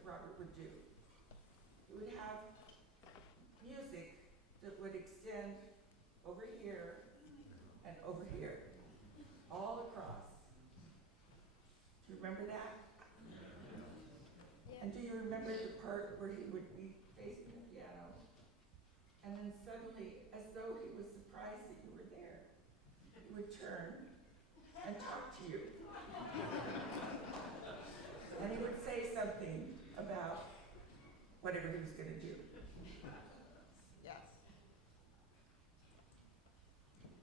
that Robert would do. He would have music that would extend over here and over here, all across. Do you remember that? And do you remember the part where he would be facing the piano, and then suddenly, as though he was surprised that you were there, he would turn and talk to you. And he would say something about whatever he was going to do. Yes.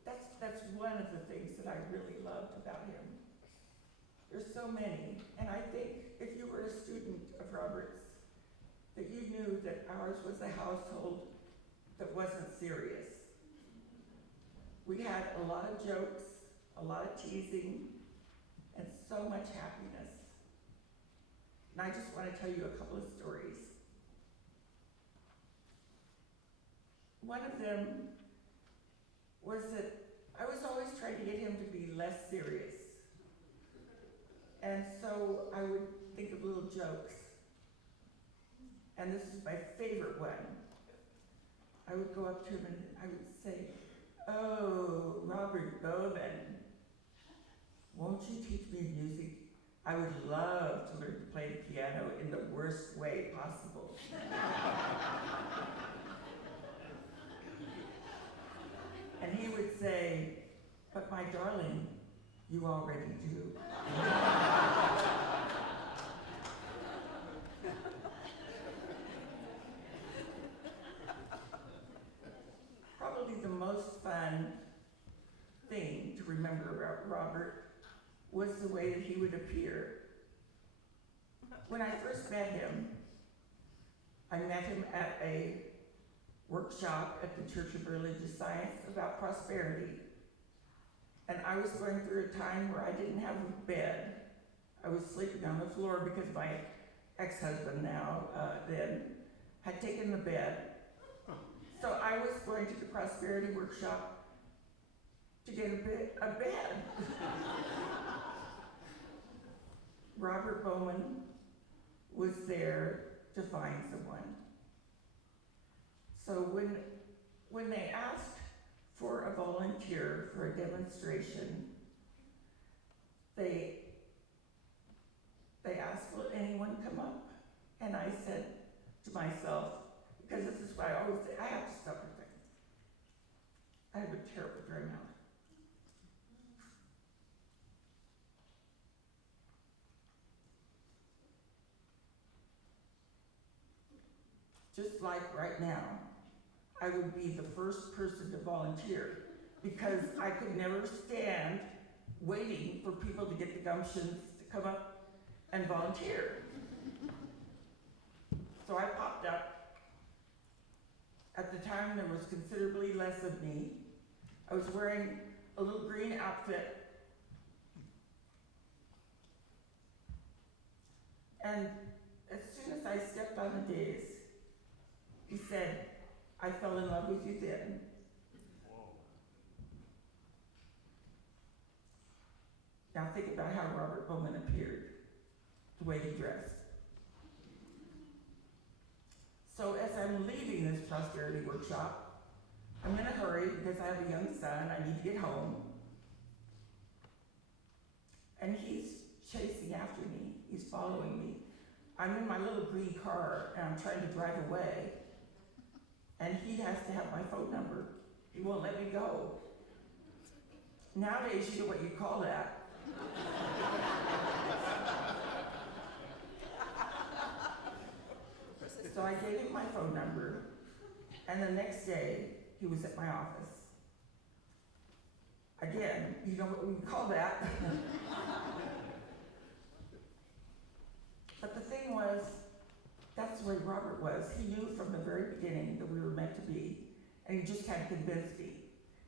That's one of the things that I really loved about him. There's so many, and I think if you were a student of Robert's, that you knew that ours was a household that wasn't serious. We had a lot of jokes, a lot of teasing, and so much happiness. And I just want to tell you a couple of stories. One of them was that I was always trying to get him to be less serious. And so I would think of little jokes. And this is my favorite one. I would go up to him and I would say, "Oh, Robert Bowman, won't you teach me music? I would love to learn to play the piano in the worst way possible." And he would say, "But my darling, you already do." Probably the most fun thing to remember about Robert was the way that he would appear. When I first met him, I met him at a workshop at the Church of Religious Science about prosperity. And I was going through a time where I didn't have a bed. I was sleeping on the floor because my ex-husband then had taken the bed. So I was going to the prosperity workshop to get a bed. Robert Bowman was there to find someone. So when they asked for a volunteer for a demonstration, they asked, "Will anyone come up?" And I said to myself, because this is what I always say, I have to stop and think. I have a terrible dry mouth. Just like right now, I would be the first person to volunteer because I could never stand waiting for people to get the gumptions to come up and volunteer. So I popped up. At the time, there was considerably less of me. I was wearing a little green outfit. And as soon as I stepped on the dais, he said, "I fell in love with you then." Now think about how Robert Bowman appeared, the way he dressed. So as I'm leaving this prosperity workshop, I'm in a hurry because I have a young son, I need to get home. And he's chasing after me, he's following me. I'm in my little green car and I'm trying to drive away. And he has to have my phone number. He won't let me go. Nowadays, you know what you call that. So I gave him my phone number, and the next day, he was at my office. Again, you know what we call that. But the thing was, that's the way Robert was. He knew from the very beginning that we were meant to be, and he just had to convince me.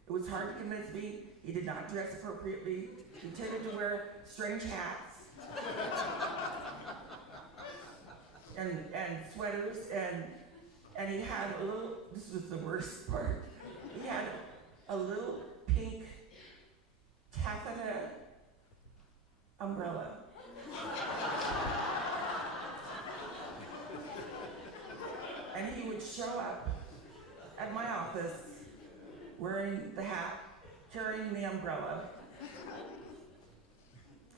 It was hard to convince me. He did not dress appropriately. He tended to wear strange hats and sweaters, and he had a little, this was the worst part, he had a little pink taffeta umbrella. would show up at my office wearing the hat, carrying the umbrella.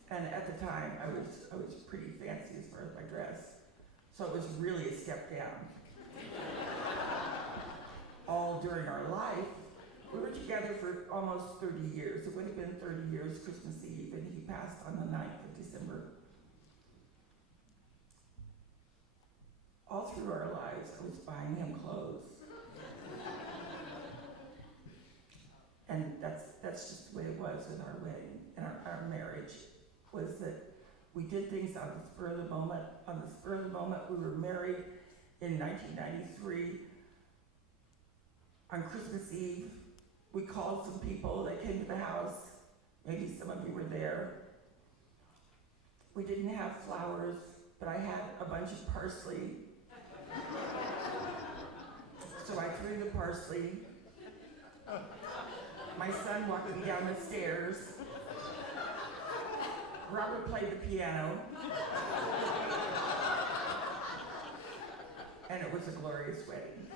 And at the time, I was pretty fancy as far as my dress, so it was really a step down. All during our life, we were together for almost 30 years. It would have been 30 years Christmas Eve, and he passed on the 9th of December. All through our lives, I was buying him clothes. And that's just the way it was with our wedding and our marriage, was that we did things on the spur of the moment. On the spur of the moment, we were married in 1993. On Christmas Eve, we called some people that came to the house. Maybe some of you were there. We didn't have flowers, but I had a bunch of parsley. So I threw the parsley. My son walked me down the stairs. Robert played the piano. And it was a glorious wedding.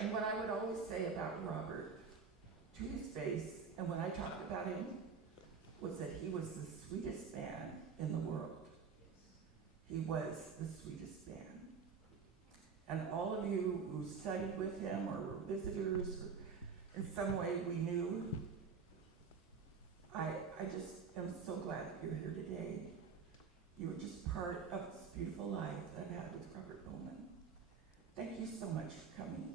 And what I would always say about Robert, to his face, and when I talked about him, was that he was the sweetest man in the world. He was the sweetest man. And all of you who studied with him or were visitors, or in some way we knew, I just am so glad that you're here today. You were just part of this beautiful life that I've had with Robert Bowman. Thank you so much for coming.